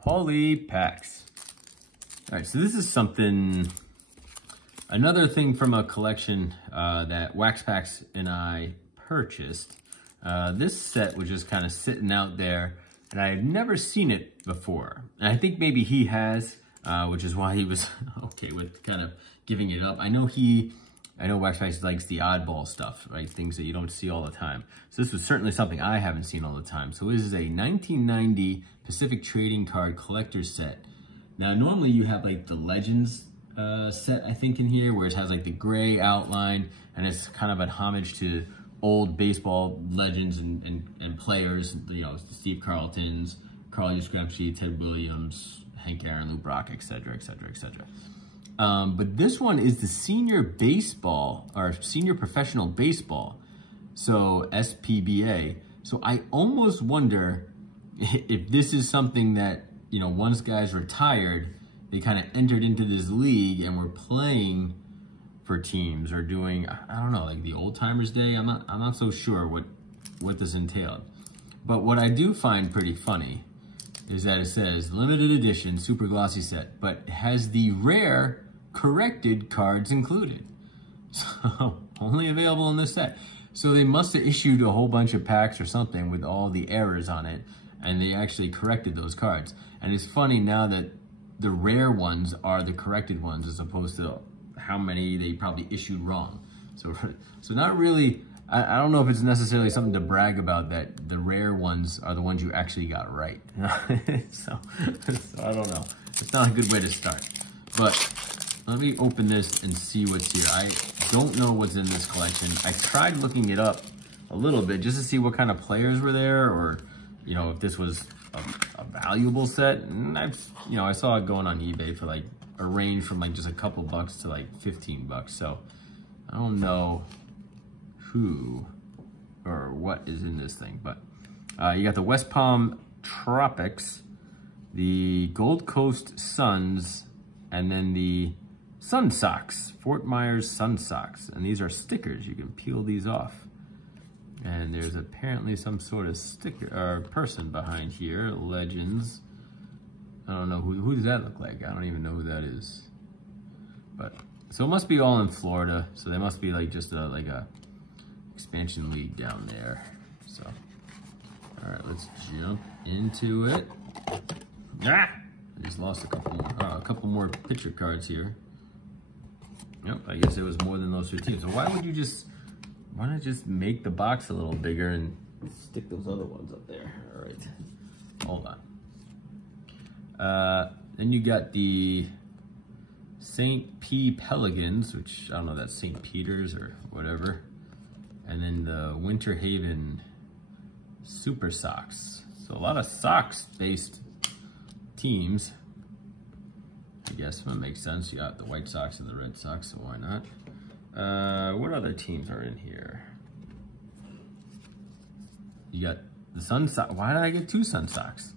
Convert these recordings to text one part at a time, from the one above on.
Poly packs. All right, so this is something, another thing from a collection that Wax Packs and I purchased. This set was just kind of sitting out there, and I had never seen it before. And I think maybe he has, which is why he was okay with kind of giving it up. I know Wax Packs likes the oddball stuff, right? Things that you don't see all the time. So this was certainly something I haven't seen all the time. So this is a 1990 Pacific Trading Card collector's set. Now, normally you have like the Legends set, I think, in here, where it has like the gray outline, and it's kind of a homage to old baseball legends and players, you know, Steve Carlton's, Carl Yastrzemski, Ted Williams, Hank Aaron, Lou Brock, etc., etc., etc. But this one is the senior baseball, or senior professional baseball, so SPBA. So I almost wonder if this is something that, you know, once guys retired, they kind of entered into this league and were playing for teams or doing, I don't know, like the old timers day. I'm not so sure what this entailed. But what I do find pretty funny is that it says limited edition super glossy set, but it has the rare corrected cards included. So only available in this set. So they must have issued a whole bunch of packs or something with all the errors on it, and they actually corrected those cards. And it's funny now that the rare ones are the corrected ones as opposed to how many they probably issued wrong. So not really, I don't know if it's necessarily something to brag about that the rare ones are the ones you actually got right. so I don't know. It's not a good way to start. But let me open this and see what's here. I don't know what's in this collection. I tried looking it up a little bit just to see what kind of players were there, or, you know, if this was a valuable set. And I saw it going on eBay for like a range from like just a couple bucks to like 15 bucks. So I don't know who or what is in this thing, but you got the West Palm Tropics, the Gold Coast Suns, and then the Sun Sox, Fort Myers Sun Sox. And these are stickers. You can peel these off. And there's apparently some sort of sticker or person behind here, Legends. I don't know, who does that look like? I don't even know who that is. But, so it must be all in Florida. So they must be like just like a expansion league down there. So, all right, let's jump into it. Ah! I just lost a couple more picture cards here. Yep, I guess it was more than those 15. So why not just make the box a little bigger and stick those other ones up there? All right, hold on. Then you got the St. P. Pelicans, which I don't know if that's St. Peter's or whatever. And then the Winter Haven Super Sox. So a lot of Sox-based teams. I guess that makes sense. You got the White Sox and the Red Sox, so why not? What other teams are in here? You got the Sun Sox. Why did I get two Sun Sox?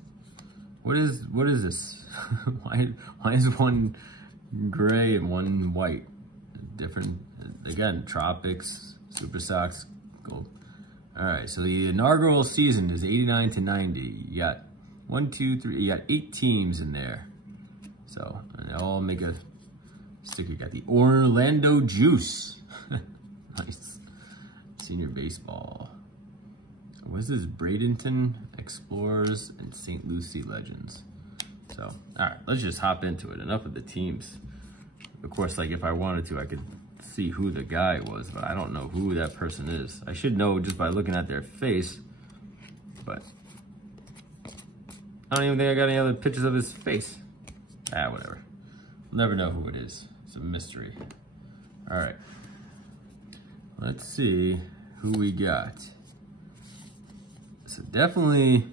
What is this? why is one gray and one white? Different, again, Tropics, Super Sox, Gold. All right, so the inaugural season is 89 to 90. You got 1, 2, 3, you got 8 teams in there. So, and they all make a sticker. You got the Orlando Juice. Nice. Senior baseball. So what is this? Bradenton Explorers and St. Lucie Legends. So, all right, let's just hop into it. Enough of the teams. Of course, like if I wanted to, I could see who the guy was, but I don't know who that person is. I should know just by looking at their face, but I don't even think I got any other pictures of his face. Whatever. We'll never know who it is. It's a mystery. All right. Let's see who we got. So definitely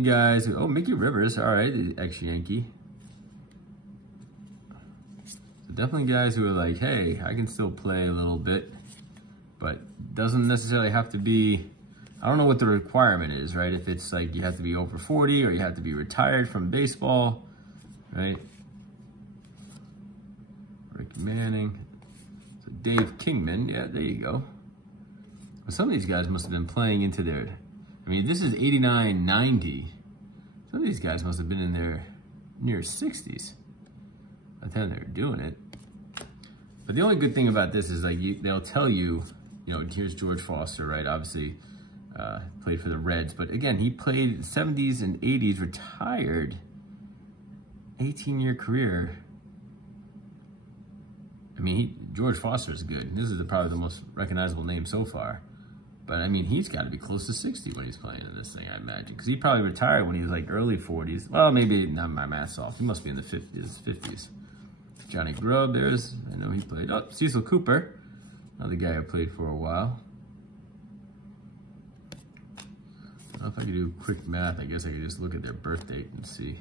guys who, oh, Mickey Rivers, all right, ex-Yankee. So definitely guys who are like, hey, I can still play a little bit, but doesn't necessarily have to be, I don't know what the requirement is, right? If it's like you have to be over 40 or you have to be retired from baseball, right? Rick Manning. So Dave Kingman, yeah, there you go. Well, some of these guys must have been playing into their, I mean, this is 89-90. Some of these guys must have been in their near 60s by the time they were doing it. But the only good thing about this is like they'll tell you, you know, here's George Foster, right? Obviously played for the Reds, but again, he played 70s and 80s, retired, 18-year career. I mean, George Foster is good. This is probably the most recognizable name so far. But I mean, he's got to be close to 60 when he's playing in this thing, I imagine. Because he probably retired when he was like early 40s. Well, maybe not, my math's off. He must be in the 50s. Johnny Grubb, there's, I know he played. Oh, Cecil Cooper, another guy I played for a while. I don't know if I could do quick math. I guess I could just look at their birth date and see.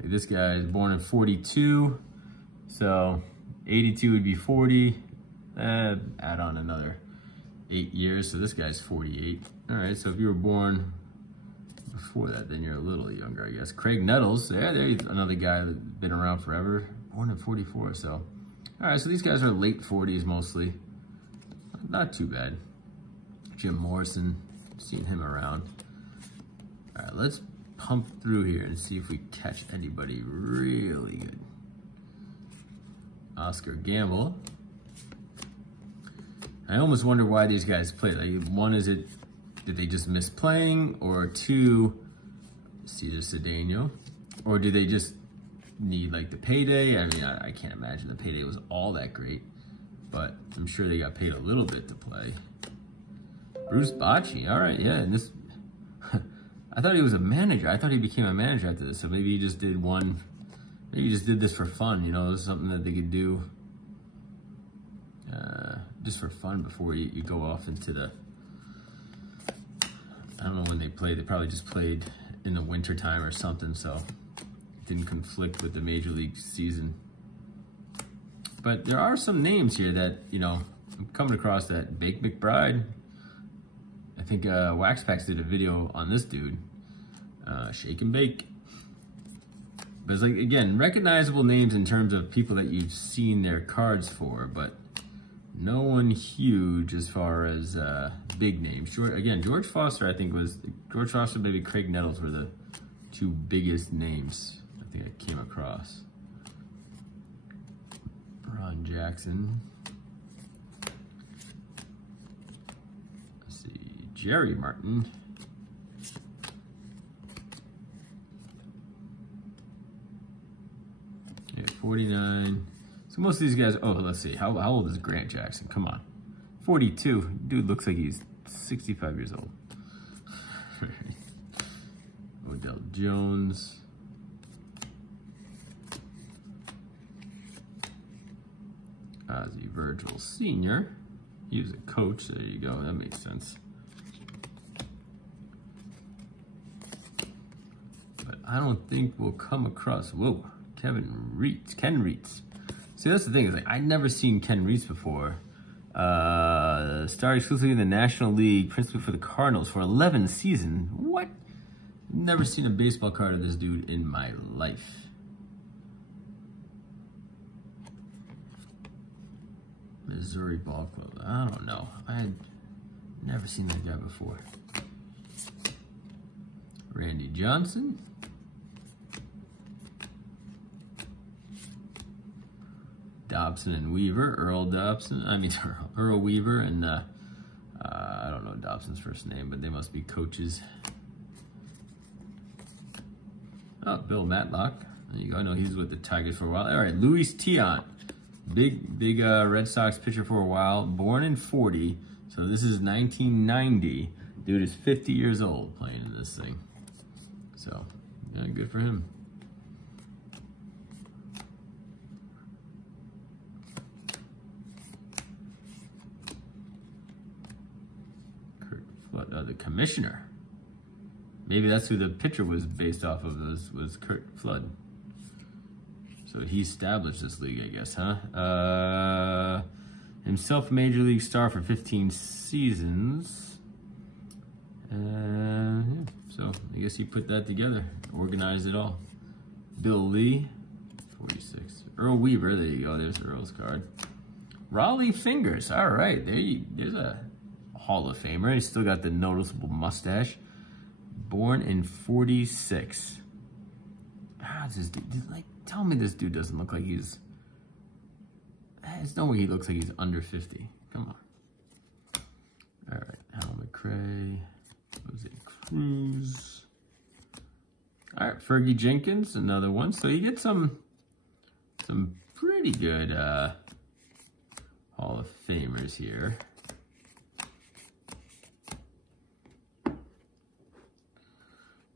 Hey, this guy is born in 42, so 82 would be 40. Add on another 8 years, so this guy's 48. All right, so if you were born before that, then you're a little younger, I guess. Craig Nettles, there's another guy that's been around forever, born in 44, so. All right, so these guys are late 40s mostly. Not too bad. Jim Morrison, seen him around. All right, let's pump through here and see if we catch anybody really good. Oscar Gamble. I almost wonder why these guys play. Like, one, did they just miss playing? Or two, Cesar Cedeno? Or do they just need like the payday? I mean, I can't imagine the payday was all that great, but I'm sure they got paid a little bit to play. Bruce Bochy, all right, yeah, and this, I thought he was a manager. I thought he became a manager after this, so maybe he just did one, maybe he just did this for fun, you know, it was something that they could do just for fun before you go off into the, I don't know when they played. They probably just played in the winter time or something, so it didn't conflict with the major league season. But there are some names here that, you know, I'm coming across that. Bake McBride. I think Wax Packs did a video on this dude. Shake and Bake. But it's like, again, recognizable names in terms of people that you've seen their cards for, but no one huge as far as big names. Again, George Foster, I think George Foster, maybe Craig Nettles were the two biggest names I think I came across. Ron Jackson. Let's see, Jerry Martin. Yeah, 49. So most of these guys, oh, let's see, how old is Grant Jackson? Come on. 42. Dude looks like he's 65 years old. Odell Jones. Ozzie Virgil Sr. He was a coach, there you go, that makes sense. But I don't think we'll come across, whoa, Ken Reitz. See, that's the thing, is like, I'd never seen Ken Reitz before. Started exclusively in the National League, principally for the Cardinals for 11 seasons. What? Never seen a baseball card of this dude in my life. Missouri Ball Club. I don't know. I had never seen that guy before. Randy Johnson. Dobson and Weaver, Earl Weaver, and I don't know Dobson's first name, but they must be coaches. Oh, Bill Matlock. There you go. I know he's with the Tigers for a while. All right, Luis Tiant, big Red Sox pitcher for a while, born in 40, so this is 1990. Dude is 50 years old playing in this thing. So, yeah, good for him. The commissioner. Maybe that's who the pitcher was based off of, was Kurt Flood. So he established this league, I guess, huh? Himself a major league star for 15 seasons. Yeah, so I guess he put that together, organized it all. Bill Lee, 46. Earl Weaver, there you go, there's Earl's card. Raleigh Fingers, all right, there's a Hall of Famer. He's still got the noticeable mustache. Born in 46. How does this dude, like, tell me this dude doesn't look like he's, there's no way he looks like he's under 50. Come on. All right, Hal McRae, Jose Cruz. All right, Fergie Jenkins, another one. So you get some pretty good Hall of Famers here.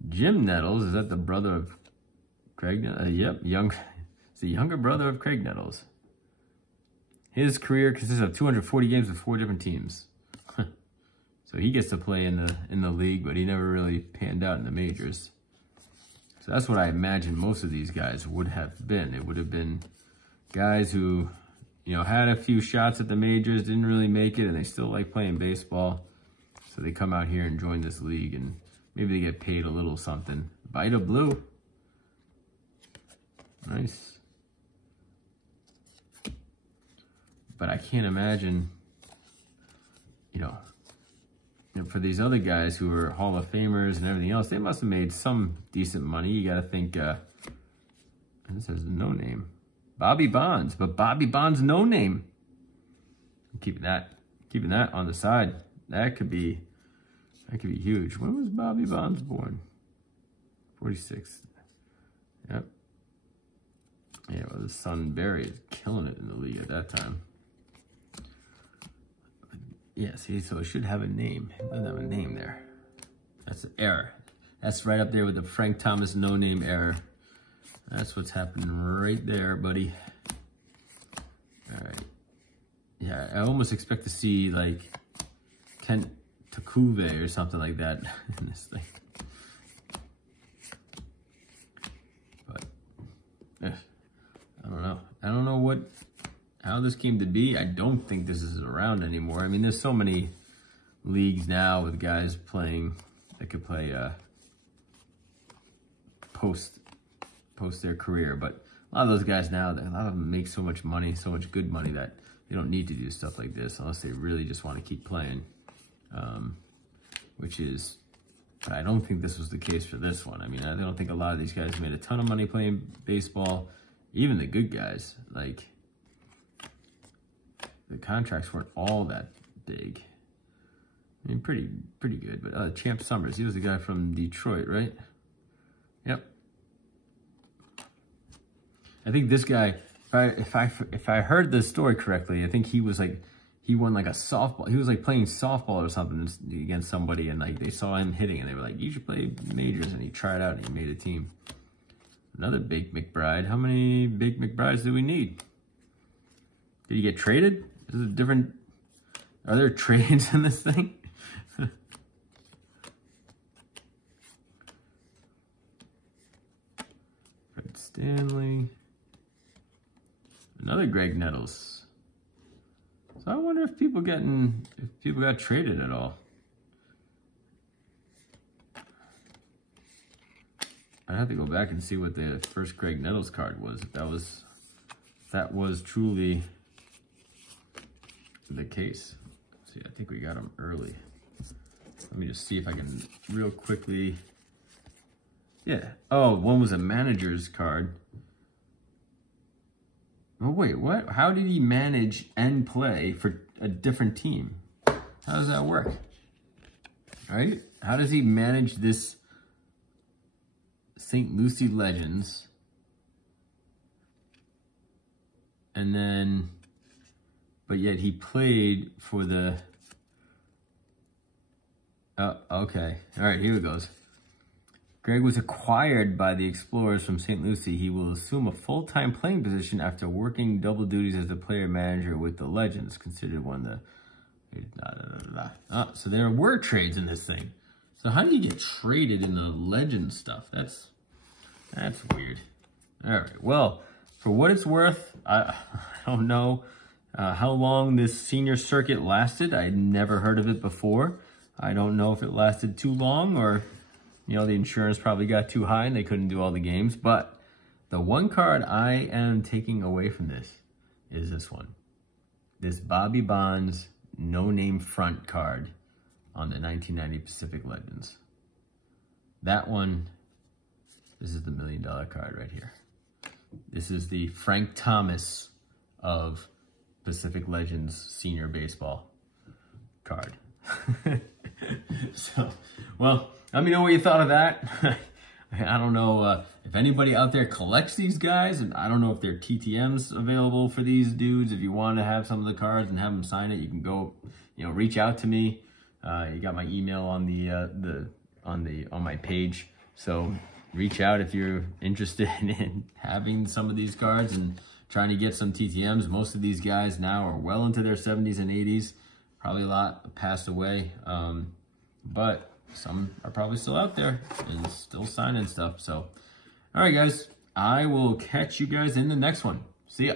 Jim Nettles, is that the brother of Craig Nettles? Yep, it's the younger brother of Craig Nettles. His career consists of 240 games with 4 different teams. So he gets to play in the league, but he never really panned out in the majors. So that's what I imagine most of these guys would have been. It would have been guys who, you know, had a few shots at the majors, didn't really make it, and they still like playing baseball. So they come out here and join this league, and maybe they get paid a little something. Vita Blue. Nice. But I can't imagine, you know, for these other guys who are Hall of Famers and everything else, they must have made some decent money. You got to think, this has no name. Bobby Bonds, but Bobby Bonds, no name. Keeping that on the side. That could be huge. When was Bobby Bonds born? 46. Yep. Yeah, well, his son Barry is killing it in the league at that time. Yeah, see, so it should have a name. It doesn't have a name there. That's an error. That's right up there with the Frank Thomas no-name error. That's what's happening right there, buddy. All right. Yeah, I almost expect to see, like, Kent Takuve or something like that in this thing. But, I don't know. I don't know how this came to be. I don't think this is around anymore. I mean, there's so many leagues now with guys playing that could play post their career. But a lot of those guys now, a lot of them make so much money, so much good money, that they don't need to do stuff like this unless they really just want to keep playing. But I don't think this was the case for this one. I mean, I don't think a lot of these guys made a ton of money playing baseball. Even the good guys, like, the contracts weren't all that big. I mean, pretty good. But Champ Summers, he was the guy from Detroit, right? Yep. I think this guy, if I heard the story correctly, I think he was like, he won like a softball. He was like playing softball or something against somebody, and like they saw him hitting, and they were like, "You should play majors." And he tried out, and he made a team. Another Big McBride. How many Big McBrides do we need? Did he get traded? Is it different? Are there trades in this thing? Fred Stanley. Another Greg Nettles. So I wonder if people got traded at all. I'd have to go back and see what the first Greg Nettles card was. If that was truly the case. See, I think we got him early. Let me just see if I can real quickly. Yeah. Oh, one was a manager's card. Oh, wait, what? How did he manage and play for a different team? How does that work? All right? How does he manage this St. Lucie Legends? And then, but yet he played for the, oh, okay. All right, here it goes. Greg was acquired by the Explorers from St. Lucie. He will assume a full-time playing position after working double duties as the player manager with the Legends, considered one of the... Oh, so there were trades in this thing. So how do you get traded in the Legends stuff? That's weird. All right, well, for what it's worth, I don't know how long this senior circuit lasted. I'd never heard of it before. I don't know if it lasted too long, or... you know, the insurance probably got too high and they couldn't do all the games. But the one card I am taking away from this is this one. This Bobby Bonds no-name front card on the 1990 Pacific Legends. That one, this is the $1 million card right here. This is the Frank Thomas of Pacific Legends Senior Baseball card. So, well, let me know what you thought of that. I don't know if anybody out there collects these guys, and I don't know if there are TTMs available for these dudes. If you want to have some of the cards and have them sign it, you can go, reach out to me. You got my email on on my page, so reach out if you're interested in having some of these cards and trying to get some TTMs. Most of these guys now are well into their 70s and 80s. Probably a lot passed away, but some are probably still out there and still signing stuff. So, all right, guys, I will catch you guys in the next one. See ya.